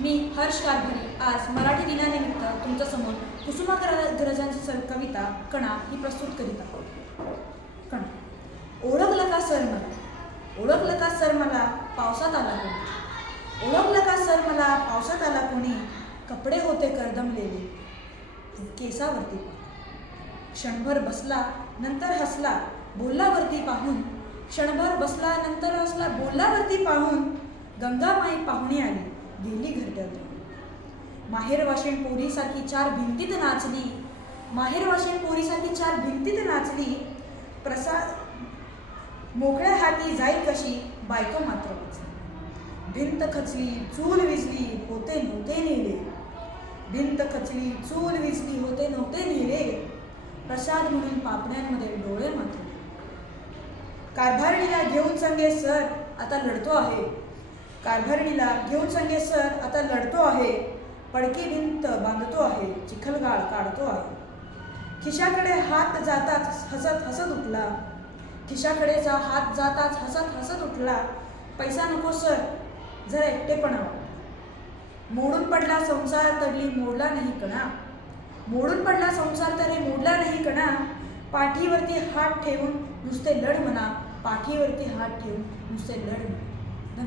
मी हर्ष कारभारी आज मराठी दिनानिमित्त तुमच्यासमोर कुसुमाग्रजांची कविता कणा ही प्रस्तुत करीत आहोत. कणा. ओळखलं का सर मला, ओळखलं का सर मला पावसात आला कोणी, ओळखलं का सर मला पावसात आला कोणी, कपडे होते करदमलेले केसावरती क्षणभर बसला नंतर हसला बोलल्यावरती पाहून, क्षणभर बसला नंतर हसला बोलल्यावरती पाहून, गंगामाई पाहुणी आली गेली घरट्यातून. माहेरवाशीण पोरीसारखी चार भिंतीत नाचली, माहेरवाशीण पोरीसारखी चार भिंतीत नाचली, प्रसाद मोकळ्या हाती जाई कशी बायको मात्र वाचली. भिंत खचली चूल विजली होते नव्हते नेले, भिंत खचली चूल विजली होते नव्हते नेले, प्रसाद म्हणून पापण्यांमध्ये डोळे मात्र. कारभारणीला घेऊन संगे सर आता लढतो आहे, कारभारणीला घेऊन संगे सर आता लढतो आहे, पडकी भिंत बांधतो आहे चिखलगाळ काढतो आहे. खिशाकडे हात जाताच हसत हसत उठला, खिशाकडेचा हात जाताच हसत हसत उठला, पैसा नको सर जरा एकटेपणा. मोडून पडला संसार तरी मोडला नाही कणा, मोडून पडला संसार तरी मोडला नाही कणा, पाठीवरती हात ठेवून नुसते लढ म्हणा, पाठीवरती हात ठेवून नुसते लढ म्हणा.